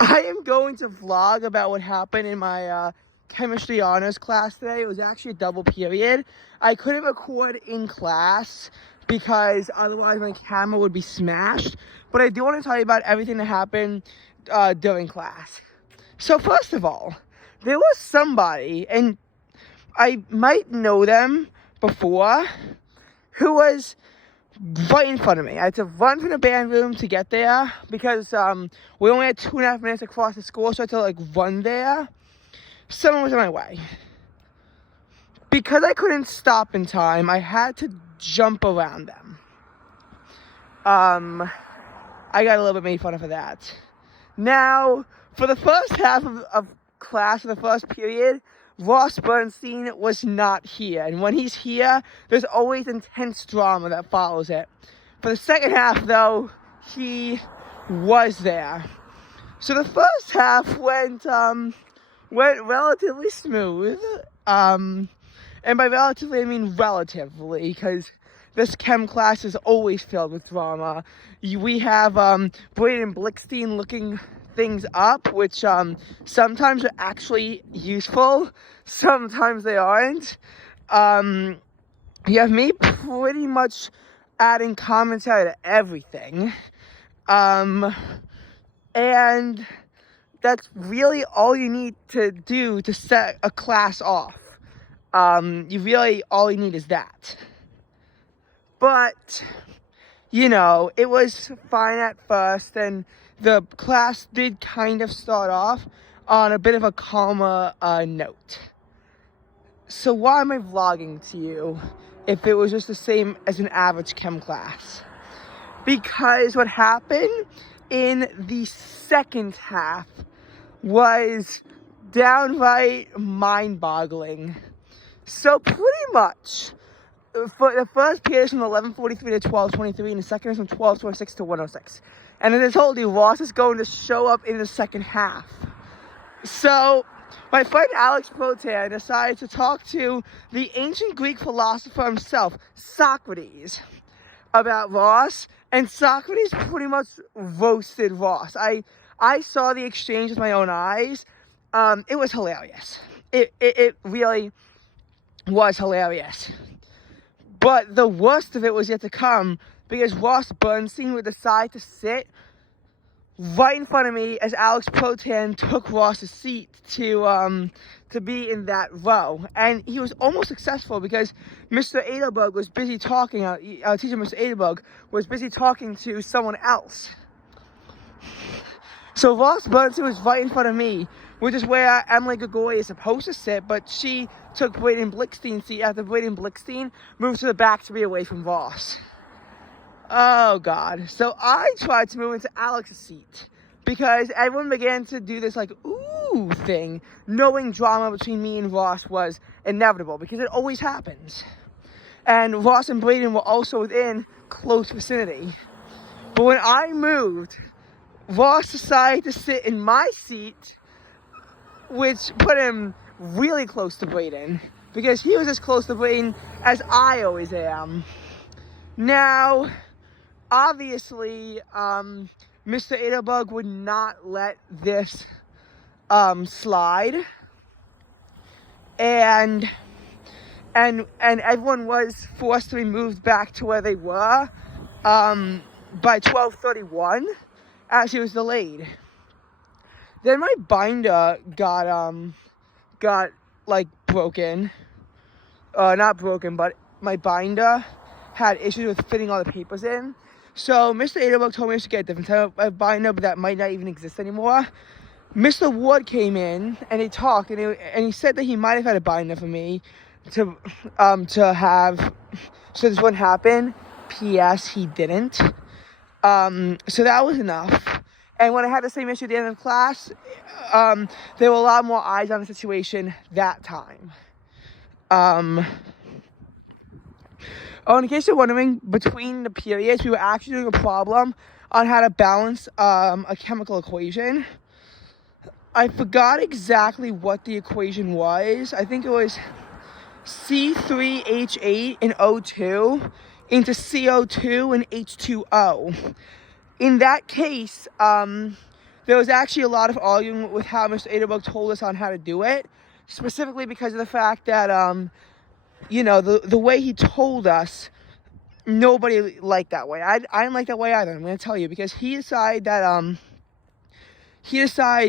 I am going to vlog about what happened in my chemistry honors class today. It was actually a double period. I couldn't record in class because otherwise my camera would be smashed. But I do want to tell you about everything that happened during class. So first of all, there was somebody, and I might know them before, who was right in front of me. I had to run from the band room to get there because we only had 2.5 minutes across the school, so I had to run there. Someone was in my way. Because I couldn't stop in time, I had to jump around them. I got a little bit made fun of for that. Now, for the first half of class, for the first period, Ross Bernstein was not here. And when he's here, there's always intense drama that follows it. For the second half, though, he was there. So the first half went relatively smooth. And by relatively, I mean relatively, because this chem class is always filled with drama. We have Braden Blickstein looking things up, which sometimes are actually useful, sometimes they aren't. You have me pretty much adding commentary to everything, and that's really all you need to do to set a class off. All you need is that. But it was fine at first, and the class did kind of start off on a bit of a calmer note. So why am I vlogging to you if it was just the same as an average chem class? Because what happened in the second half was downright mind-boggling. So pretty much, for the first period is from 11:43 to 12:23, and the second is from 12:26 to 1:06. And as I told you, Ross is going to show up in the second half. So my friend Alex Protan decided to talk to the ancient Greek philosopher himself, Socrates, about Ross, and Socrates pretty much roasted Ross. I saw the exchange with my own eyes. It was hilarious. It really was hilarious. But the worst of it was yet to come, because Ross Bernstein would decide to sit right in front of me as Alex Protan took Ross's seat to be in that row. And he was almost successful because Mr. Adelberg was busy talking, our teacher, Mr. Adelberg, was busy talking to someone else. So Ross Bernstein was right in front of me, which is where Emily Gregori is supposed to sit, but she took Braden Blickstein's seat after Braden Blickstein moved to the back to be away from Ross. Oh, God. So I tried to move into Alex's seat because everyone began to do this, ooh thing, knowing drama between me and Ross was inevitable because it always happens. And Ross and Braden were also within close vicinity. But when I moved, Ross decided to sit in my seat, which put him really close to Braden because he was as close to Braden as I always am. Now, obviously, Mr. Adelberg would not let this slide, and everyone was forced to be moved back to where they were by 12:31, as he was delayed. Then my binder got broken. Not broken, but my binder had issues with fitting all the papers in. So Mr. Adelberg told me I should get a different type of binder, but that might not even exist anymore. Mr. Ward came in and he talked, and he said that he might have had a binder for me to have, so this wouldn't happen. P.S. He didn't. So that was enough. And when I had the same issue at the end of class, there were a lot more eyes on the situation that time. In case you're wondering, between the periods, we were actually doing a problem on how to balance a chemical equation. I forgot exactly what the equation was. I think it was C3H8 and O2 into CO2 and H2O. In that case, the there was actually a lot of arguing with how Mr. Adelberg told us on how to do it, specifically because of the fact that, you know, the way he told us, nobody liked that way. I didn't like that way either, I'm going to tell you, because he decided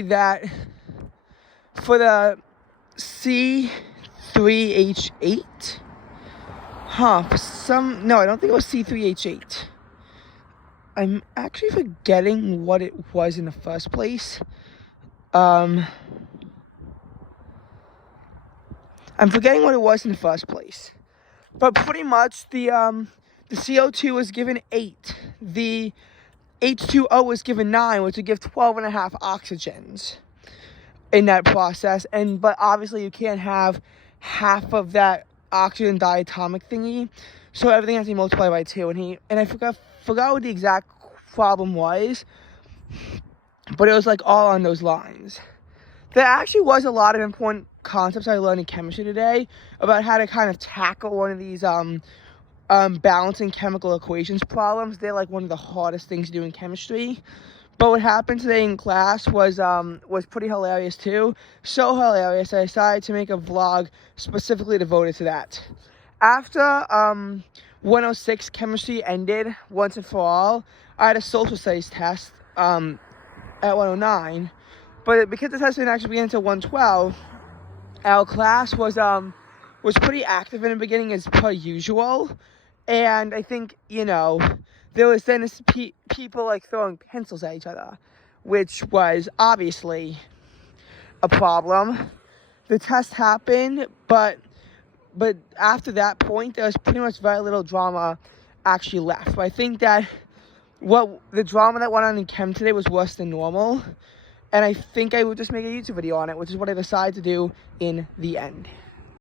that for the C3H8, no, I don't think it was C3H8. I'm actually forgetting what it was in the first place. I'm forgetting what it was in the first place. But pretty much the CO2 was given 8. The H2O was given 9, which would give 12.5 oxygens in that process. But obviously you can't have half of that oxygen diatomic thingy, so everything has to be multiplied by 2. And I forgot what the exact problem was, but it was like all on those lines. There actually was a lot of important concepts I learned in chemistry today about how to kind of tackle one of these balancing chemical equations problems. They're like one of the hardest things to do in chemistry. But what happened today in class was pretty hilarious too. So hilarious, I decided to make a vlog specifically devoted to that. After 106 chemistry ended once and for all, I had a social studies test at 109. But because the test didn't actually begin until 112, our class was pretty active in the beginning as per usual. And I think, you know, there was then people like throwing pencils at each other, which was obviously a problem. The test happened, but after that point, there was pretty much very little drama actually left. But I think that the drama that went on in Chem today was worse than normal, and I think I would just make a YouTube video on it, which is what I decided to do in the end.